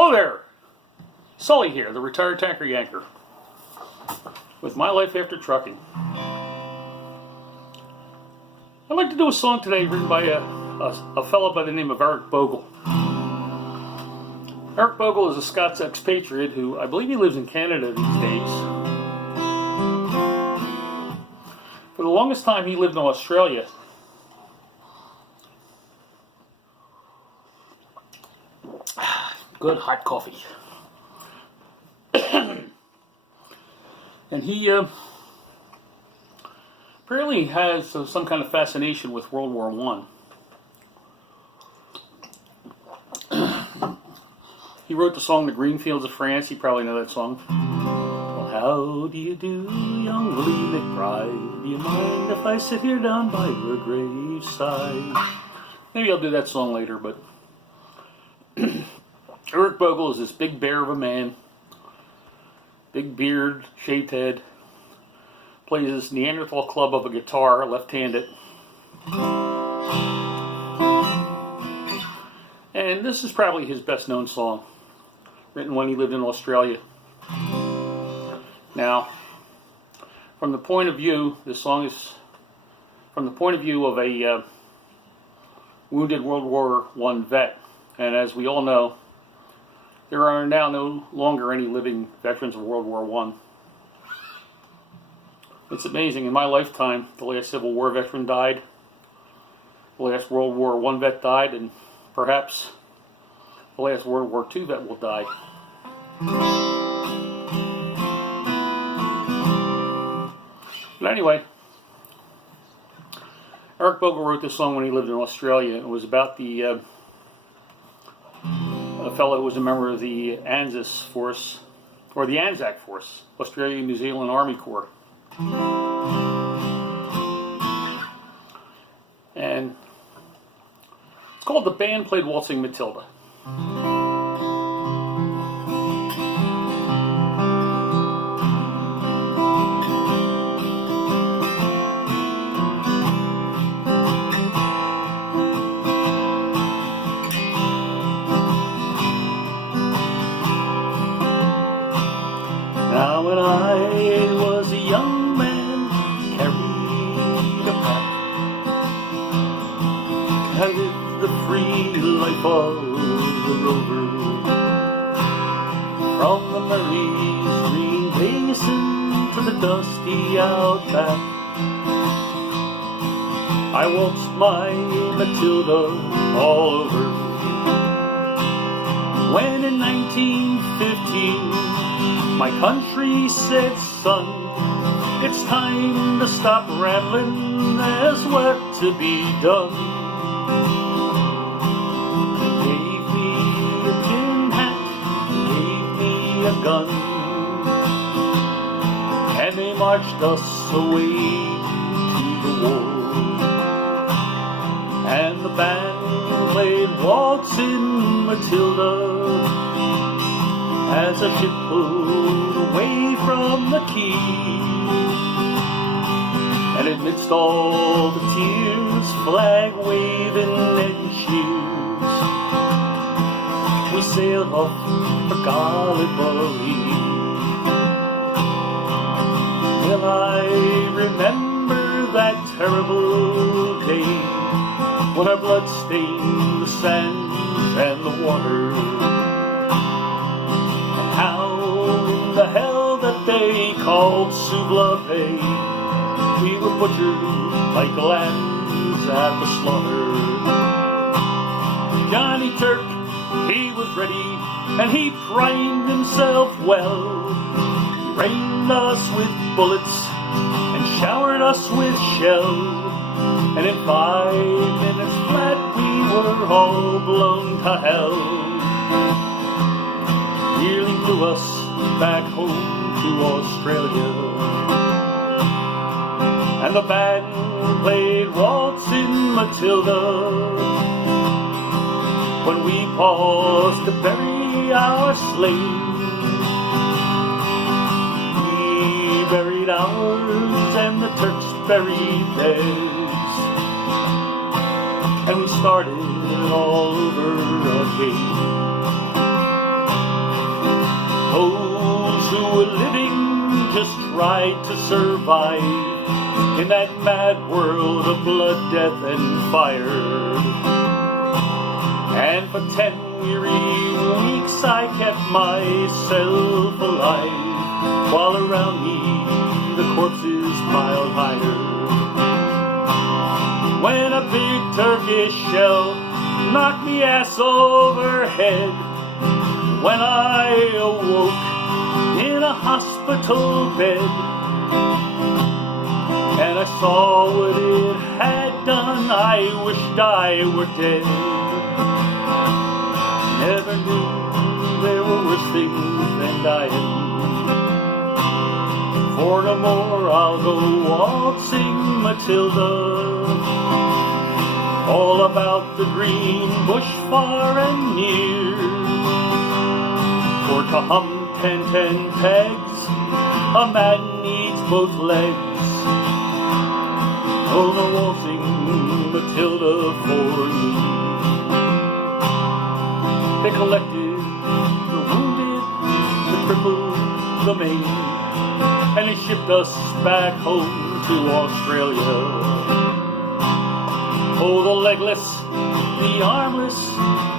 Hello there, Sully here, the retired tanker yanker, with my life after trucking. I'd like to do a song today written by a fellow by the name of Eric Bogle. Eric Bogle is a Scots expatriate who I believe he lives in Canada these days. For the longest time he lived in Australia. Good hot coffee. And he apparently has some kind of fascination with World War I. He wrote the song The Green Fields of France. You probably know that song. Well, how do you do, young Willie McBride? Do you mind if I sit here down by your graveside? Maybe I'll do that song later, but Eric Bogle is this big bear of a man, big beard, shaved head, plays this Neanderthal club of a guitar, left-handed. And this is probably his best-known song, written when he lived in Australia. Now, from the point of view, this song is from the point of view of a wounded World War I vet. And as we all know, there are now no longer any living veterans of World War I. It's amazing. In my lifetime, the last Civil War veteran died, the last World War I vet died, and perhaps the last World War II vet will die. But anyway, Eric Bogle wrote this song when he lived in Australia. It was about a fellow who was a member of the ANZUS force, or the Anzac force, Australian New Zealand Army Corps. And it's called The Band Played Waltzing Matilda. Now when I was a young man, carried a pack, I lived the free life of the rover. From the Murray's green basin to the dusty outback, I waltzed my Matilda all over. When in 1915 my country said, son, it's time to stop rambling, there's work to be done. They gave me a tin hat, gave me a gun, and they marched us away to the war. And the band played Waltzing Matilda as a ship pulled away from the quay. And amidst all the tears, flag waving and cheers, we sailed off for Gallipoli. Well, I remember that terrible day when our blood stained the sands and the water. How in the hell that they called Subla Bay, we were butchered like lambs at the slaughter. Johnny Turk, he was ready, and he primed himself well. He rained us with bullets and showered us with shell. And in 5 minutes flat, we were all blown to hell. Nearly blew us back home to Australia. And the band played Waltzing Matilda when we paused to bury our slaves. We buried ours and the Turks buried theirs, and we started all over again. tried to survive in that mad world of blood, death, and fire. And for 10 weary weeks I kept myself alive, while around me the corpses piled higher. When a big Turkish shell knocked me ass overhead, when I awoke in a hospital bed, and I saw what it had done, I wished I were dead. Never knew there were worse things than dying. For no more I'll go waltzing, Matilda, all about the green bush far and near. For to hum 10 pegs, a man needs both legs. Oh, no waltzing, Matilda, for me. They collected the wounded, the crippled, the maimed, and they shipped us back home to Australia. Oh, the legless, the armless,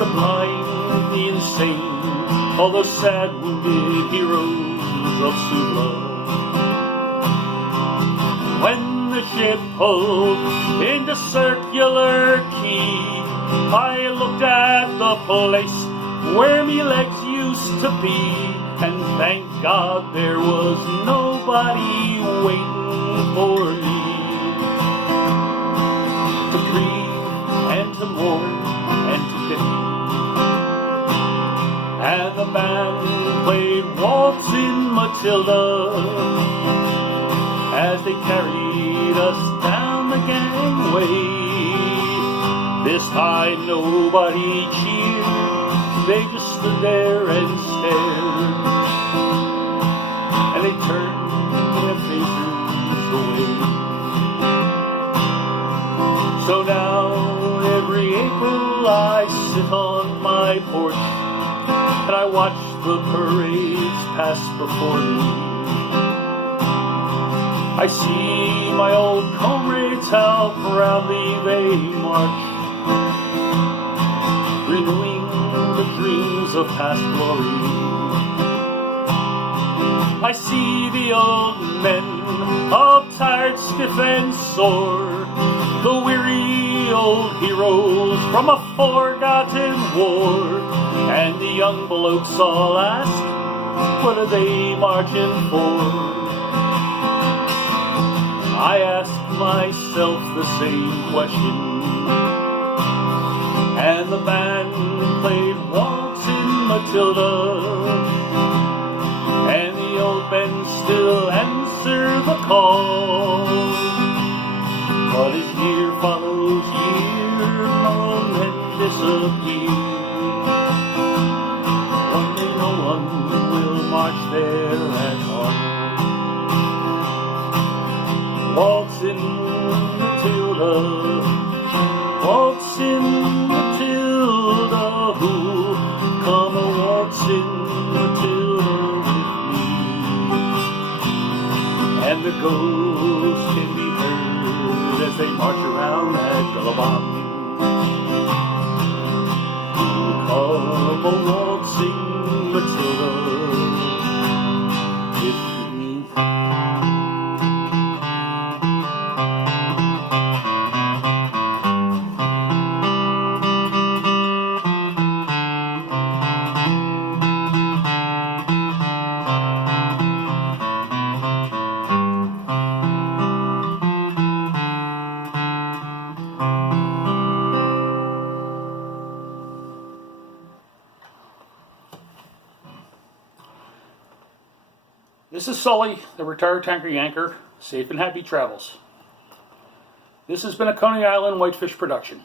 the blind, the insane, all those sad wounded heroes of Suvla. When the ship pulled into Circular Quay, I looked at the place where me legs used to be, and thank God there was nobody waiting for me. To grieve and to mourn and to pity. And the band played Waltzing, Matilda, as they carried us down the gangway. This time nobody cheered, they just stood there and stared, and they turned their faces away. So now every April I sit on my porch and I watch the parades pass before me. I see my old comrades, how proudly they march, renewing the dreams of past glory. I see the old men, all tired, stiff, and sore, the weary old heroes from a forgotten war, and the young blokes all ask, what are they marching for? I ask myself the same question, and the band played Waltzing, Matilda, and the old men still answer the call. But as year follows year, more men disappear. One day no one will march there at all. Waltzing, Matilda, waltzing, Matilda, who come a waltzing, Matilda, with me. And the ghosts can be heard as they march around that Billabong. Come a waltzing, Matilda, with me. This is Sully, the retired tanker yanker. Safe and happy travels. This has been a Coney Island Whitefish production.